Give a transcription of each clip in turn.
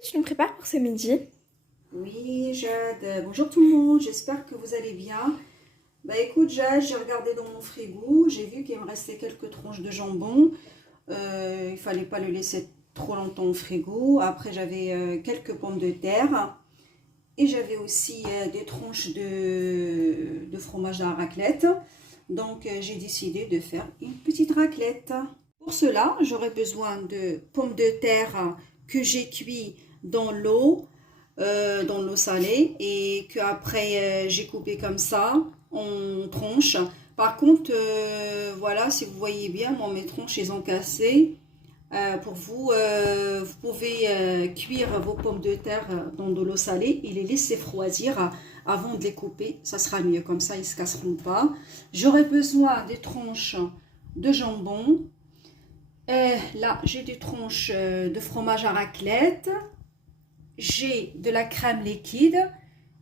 Tu nous prépares pour ce midi? Oui, Jade. Bonjour tout le monde, j'espère que vous allez bien. Bah écoute, Jade, j'ai regardé dans mon frigo, j'ai vu qu'il me restait quelques tranches de jambon. Il fallait pas le laisser trop longtemps au frigo. Après, j'avais quelques pommes de terre et j'avais aussi des tranches de fromage à la raclette. Donc, j'ai décidé de faire une petite raclette. Pour cela, j'aurai besoin de pommes de terre que j'ai cuit dans l'eau salée et que après j'ai coupé comme ça en tranches. Par contre, voilà, si vous voyez bien, moi mes tranches elles ont cassé. Pour vous, vous pouvez cuire vos pommes de terre dans de l'eau salée et les laisser refroidir avant de les couper. Ça sera mieux, comme ça ils ne se casseront pas. J'aurai besoin des tranches de jambon. Là, j'ai des tranches de fromage à raclette. J'ai de la crème liquide.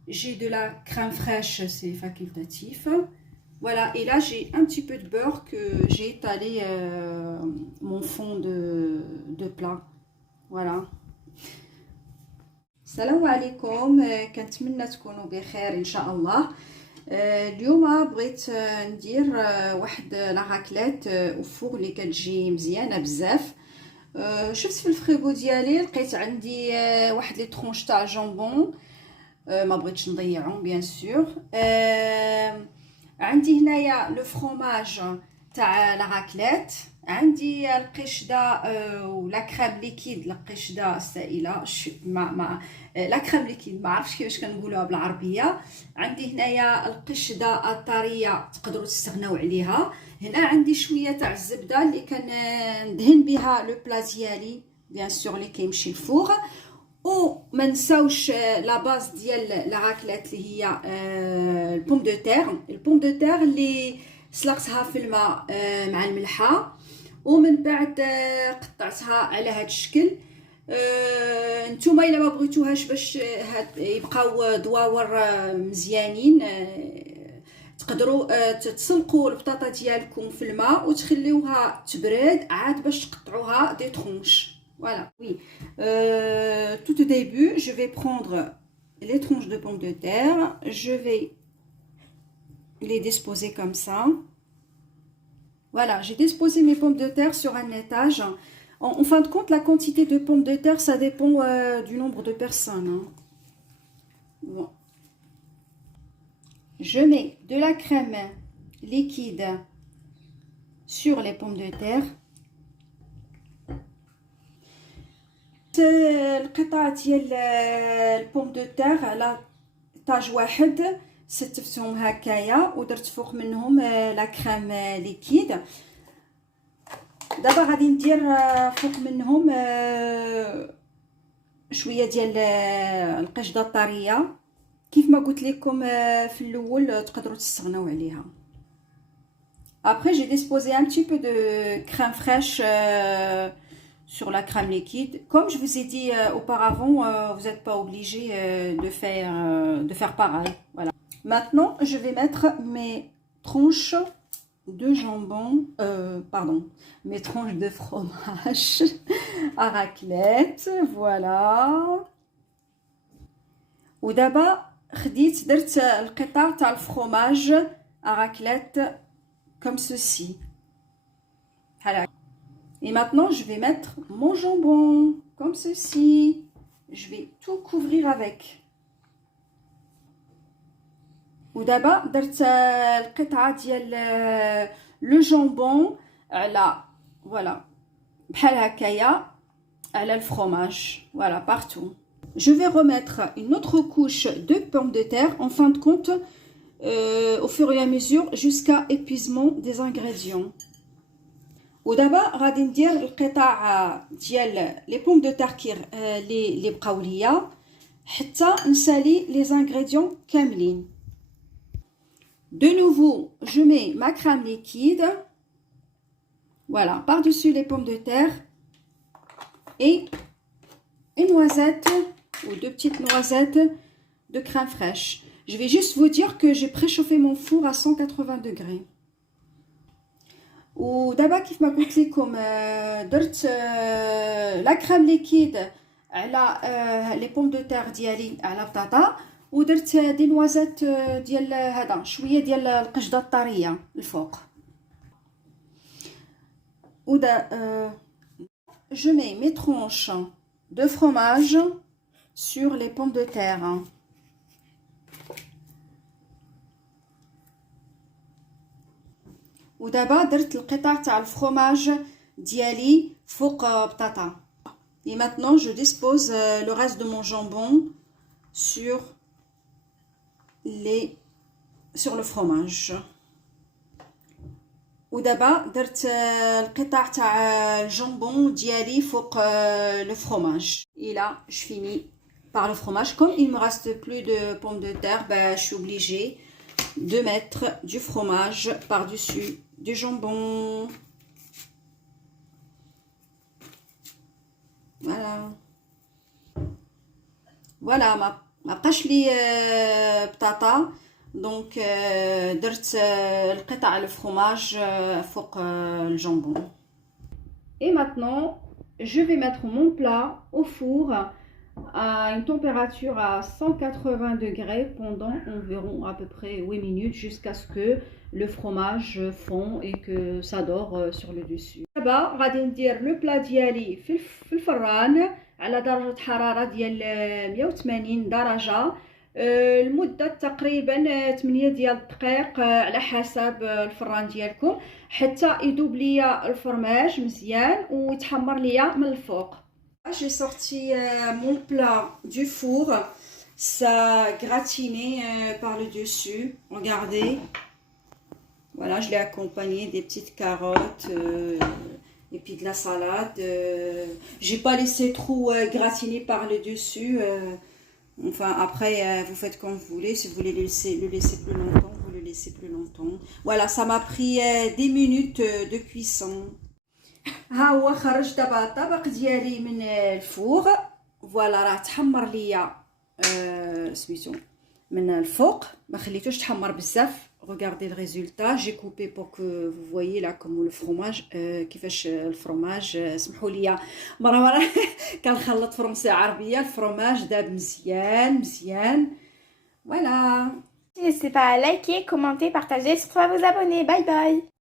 J'ai de la crème fraîche, c'est facultatif. Voilà, et là j'ai un petit peu de beurre que j'ai étalé mon fond de plat. Voilà. السلام عليكم كنتمنى تكونوا بخير ان شاء الله. اليوم بغيت ندير واحد لاكليت وفوق اللي كتجي مزيانه بزاف. شفت في الفريغو ديالي لقيت عندي واحد لي طرونش تاع جامبون. ما بغيتش نضيعهم بيان سور. عندي هنايا لو فروماج تاع لا راكليت، عندي القشده ولا كريم ليكيد، القشده السائله لا كريم ليكيد ما عرفتش كيفاش كنقولوها بالعربيه. عندي هنايا القشده الطريه تقدروا تستغناو عليها. هنا عندي شويه تاع الزبده اللي كندهن بها لو بلا ديالي بيان سور اللي كيمشي الفوغ. وما نساوش لا باز ديال لا راكليت اللي هي البوم دو تير اللي سلقتها في الماء مع الملحه، ومن بعد قطعتها على هذا الشكل. نتوما الا ما بغيتوهاش باش يبقاو دواور مزيانين، تقدروا تسلقوا البطاطا ديالكم في الماء وتخليوها تبرد عاد باش تقطعوها دي ترونش. Voilà, oui. Tout au début, je vais prendre les tranches de pommes de terre. Je vais les disposer comme ça. Voilà, j'ai disposé mes pommes de terre sur un étage. En fin de compte, la quantité de pommes de terre, ça dépend du nombre de personnes. Hein. Bon. Je mets de la crème liquide sur les pommes de terre. القطع ديال البوم دو تير على طاج واحد ستفتهم هكايا ودرت فوق منهم لا كريم ليكيد. دابا غادي ندير فوق منهم شويه ديال القشده الطريه كيف ما قلت لكم في الاول تقدروا تستغناو عليها. Après j'ai disposé un petit peu de crème fraîche sur la crème liquide. Comme je vous ai dit auparavant, vous n'êtes pas obligé de faire pareil. Voilà. Maintenant, je vais mettre mes tranches de jambon, pardon, mes tranches de fromage à raclette. Voilà. ودابا خديت درت القطع تاع الفرomage à raclette comme ceci. Voilà. Et maintenant, je vais mettre mon jambon, comme ceci. Je vais tout couvrir avec. ودابا درت القطعة ديال لو جامبون على voilà بحال هكايا على الفرomage. Voilà, partout. Je vais remettre une autre couche de pommes de terre en fin de compte au fur et à mesure jusqu'à épuisement des ingrédients. ودابا غادي ندير القطع ديال لي بوم دو تير اللي بقاو ليا حتى نسالي لي زانغريديون كاملين. De nouveau, je mets ma crème liquide. Voilà, par-dessus les pommes de terre et une noisette ou deux petites noisettes de crème fraîche. Je vais juste vous dire que j'ai préchauffé mon four à 180 degrés. ودابا كيف ما قلت لكم درت لا كريم ليكيد على لي بوم دو تير ديالي على بطاطا، ودرت دي نوازات ديال هذا شويه ديال القشده الطريه الفوق. ودا je mets mes tranches de fromage sur les pommes de terre. ودابا درت القطع تاع الفرomage ديالي فوق بطاطا. Et maintenant je dispose le reste de mon jambon sur le fromage. ودابا درت القطع تاع الجامبون ديالي فوق le fromage. Et là je finis par le fromage. Comme il me reste plus de pommes de terre, ben, je suis obligée de mettre du fromage par-dessus du jambon. Voilà. Voilà, ما بقاش لي بطاطا، دونك درت القطع الفرomage فوق الجambon. Et maintenant, je vais mettre mon plat au four à une température à 180 degrés pendant environ à peu près 8 minutes jusqu'à ce que le fromage fond et que ça dort sur le dessus. دابا غادي ندير لو بلا ديالي في الفران على درجة حرارة ديال 180 درجة لمدة تقريبا 8 ديال الدقائق على حسب الفران ديالكم، حتى يذوب ليا الفرماج مزيان ويتحمر ليا من الفوق. J'ai sorti mon plat du four, ça gratiné par le dessus, regardez. Voilà, je l'ai accompagné des petites carottes et puis de la salade. J'ai pas laissé trop gratiner par le dessus. Enfin, après, vous faites comme vous voulez. Si vous voulez le laisser plus longtemps, vous le laissez plus longtemps. Voilà, ça m'a pris 10 minutes de cuisson. ها هو خرج دابا الطبق ديالي من الفوغ. فوالا راه تحمر ليا سميتو من الفوق، ما خليتوش تحمر بزاف. Regardez le résultat, j'ai coupé pour que vous voyez là comme le fromage كيفاش الفرomage. سمحوا لي مره كنخلط فرنسي عربيه. الفرomage داب مزيان. Voilà. N'hésitez pas à liker, commenter, partager, surtout à vous abonner. Bye bye.